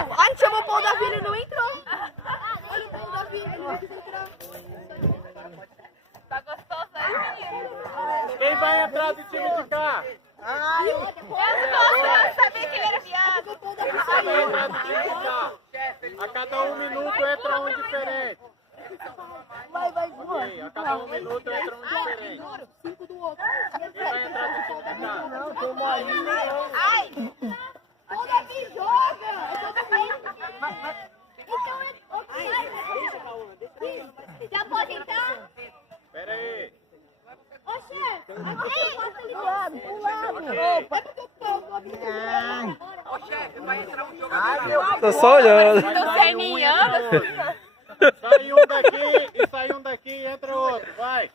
Não, a gente chamou o Paulo Davi, ele não entrou. Olha o Paulo Davi, ele não quis entrar. Tá gostoso aí, menino? Quem vai entrar do time de cá? Eu não sabia que ele era viado. Quem vai entrar do time de cá? A cada 1 minuto entra um diferente. Vai, Sim, a cada 1 minuto entra um diferente. 5 do outro. Quem vai entrar do time de cá? Não, tem uma aí. Ai! Paulo Davi joga! É todo mundo. Então, já pode entrar? Pera aí. Ô, chefe, aqui eu posso ligado, pro lado. Ok. É porque o Paulo Davi Tô só olhando. Tô cerninhando. Sai um daqui e sai um daqui e entra outro. Vai.